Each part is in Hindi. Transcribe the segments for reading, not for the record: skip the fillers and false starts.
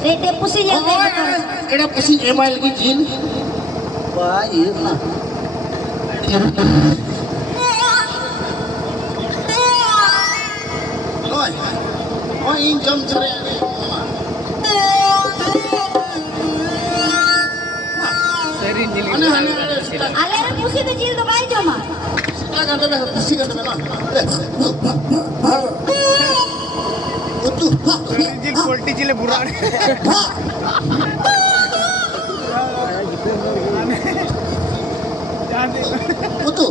Dia pusing ya. Ada pusing email lagi jin. Wah, iya lah. Oh, ini jam cerai. Alerta pusing tu jil tu baik cuma. Sekarang ada pusing kan memang. Betul. Jil quality jil बुरा Betul.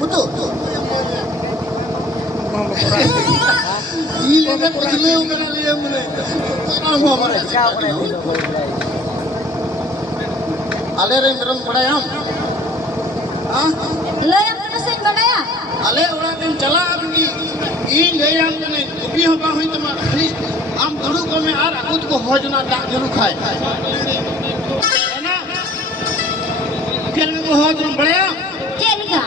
Betul. Gila kan gila kan dia mana. Apa mana? Aler yang merem padaya. Ah? Lo yang terusin padaya? Aler orang yang cala pergi. Ini yang ni. Ubi apa hui tu mah. Am dulu kami ar aku tu hojna tak dulu khai. Kira ko hojna padaya. Jenika.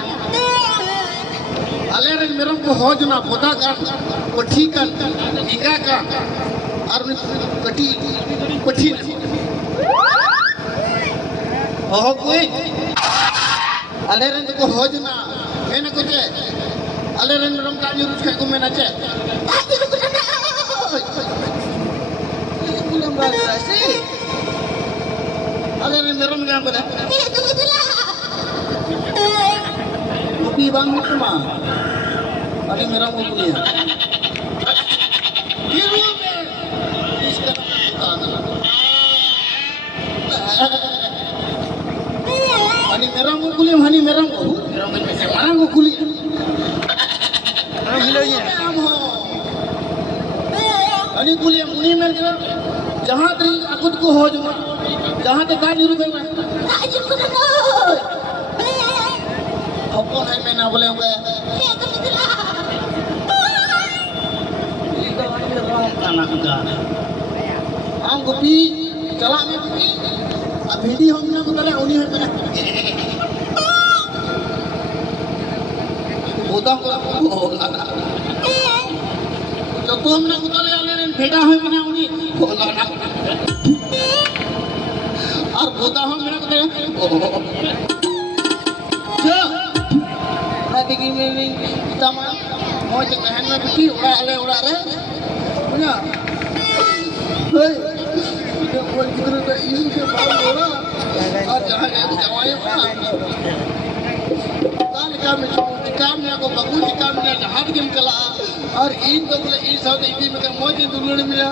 Aler yang merem ko hojna boda kan, pati kan, iga kan, arun pati. Oh kowe aleran ko hojna mena ko je aleran ram ka nyurus ka ko mena je bulan bahasa aleran ram ga ko itu gitulah kopi bang cuma ali meram ko punya diru me iska Hani merang ko marang ko kuli हिलोइए hani kuli muni mer kira jahan teri akut ko ho juma jahan te ka niru kai ajib ko na apa hai main na boleh hoga anak ka am gopi chala me gopi भिडी हम ना बोले उन्हीं है ना बोता बोला ना जो तो हम ना बोले वाले ने भेड़ा है मना उन्हीं बोला ना और बोता हम ना बोले जो ना देखी में तमा मौज कहन में बिटी उड़ा रे पुnya हे कोई किधर का इसी से बाल बोला और जहाँ जवाए काम में को बगू काम में जहाज के चला और इन तो बोले इस साथ इसी में मौज दुलड़ मिला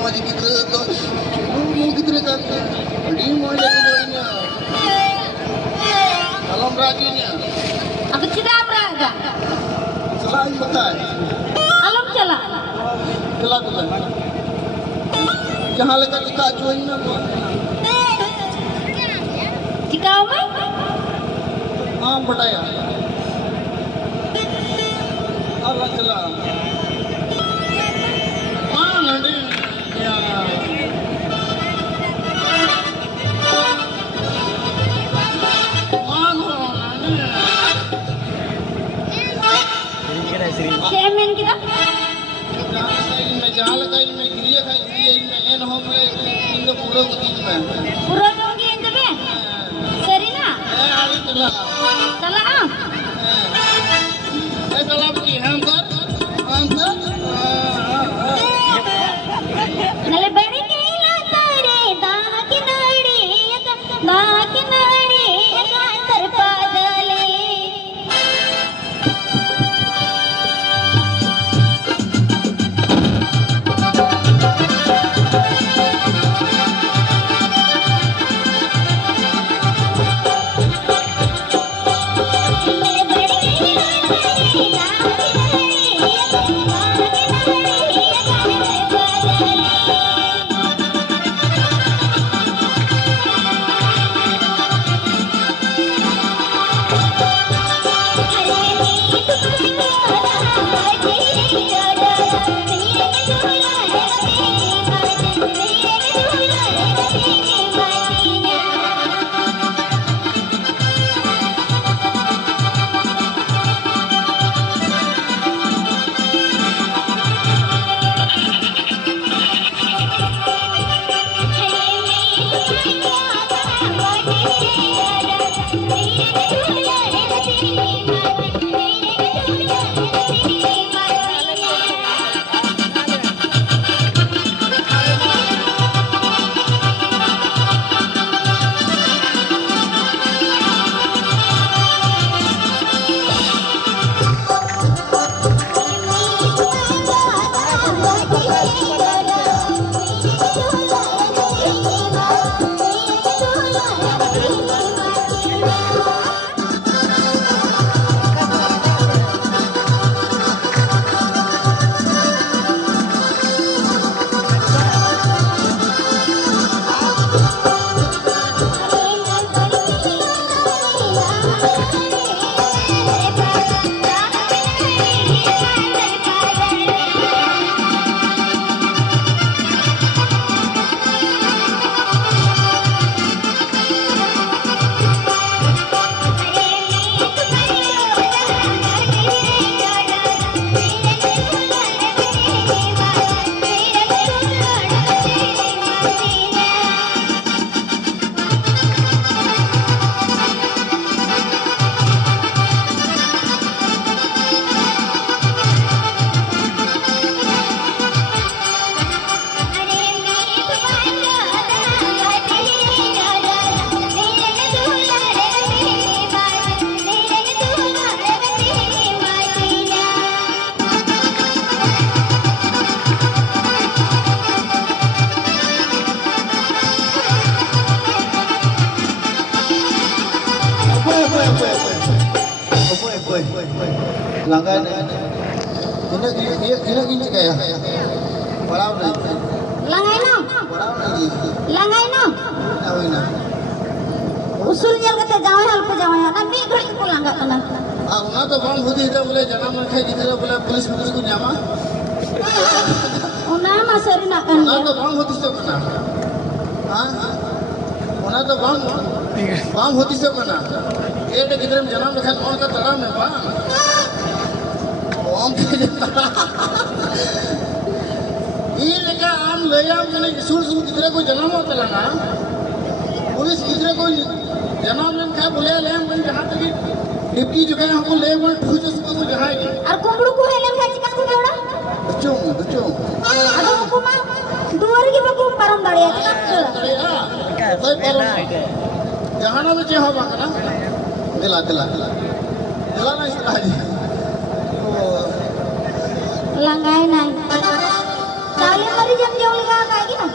मौज किधर तो वो किधर का बड़ी मौज है तो अलम राजी ने Aku tidak berada. सलाह बताए Alam cala. चला तो जहाँ लगा टिका जोइन ना Jika omai? हाँ बताया Allah चला हाँ नडी या Cemen kita? जहाँ लगा इनमें गिरिया का इनमें एन हो गए इनका पूरा गति में Pura donggi ente be? Serina? आगे चला Cala am? चला की हम कर Nale bani kila tare da kinari terpadale. Thank you. Langgan ini gini kayak parau nih. Langai no. Parau lagi. Langai no. Tahu ini. Usul nyal kata jawai hal pe jawai. Nabi घड़ी को langga kana. ना तो बम होती है बोले जना में खाई जिधर बोले पुलिस को Jama Una masari nak kan. ना तो बम होती से बना हाँ ना तो बम होती से बना ये तो किधर में जना में खाई कौन का तरह में बा बम ये लेकर आम ले जाओ जने सूर किधर को जना में होता लगा पुलिस किधर को जना में खाई बोले ले हम जहाँ तक डिप्टी जो है हमको ले वन ठूस उसको जहाएगी Ar kumbulu ku helem haji kan sudah orang. बच्चों Ada hukuman. Dua hari kita ku param dari aja kan sudah. कोई पर जहाँ ना बचे हो बाका ना दिला ना इस राजी Langai nai. Cali mari jam jauh lagi kayak gini.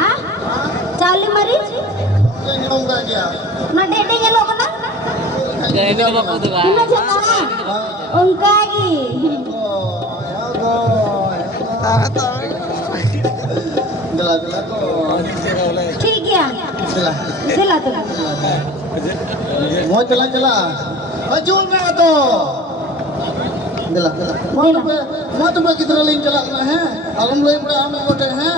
Ah? Cali mari? ये नियम क्या Na dede nyalo kana? Ini ke bapak tuh kan. Ina jana. Ongkagi. दिला तो ठीक है. दिला Sila tu. mau चला अजूल में तो दिला mau तो मैं किधर लें चला है अलम ले बड़े आम कोटे हैं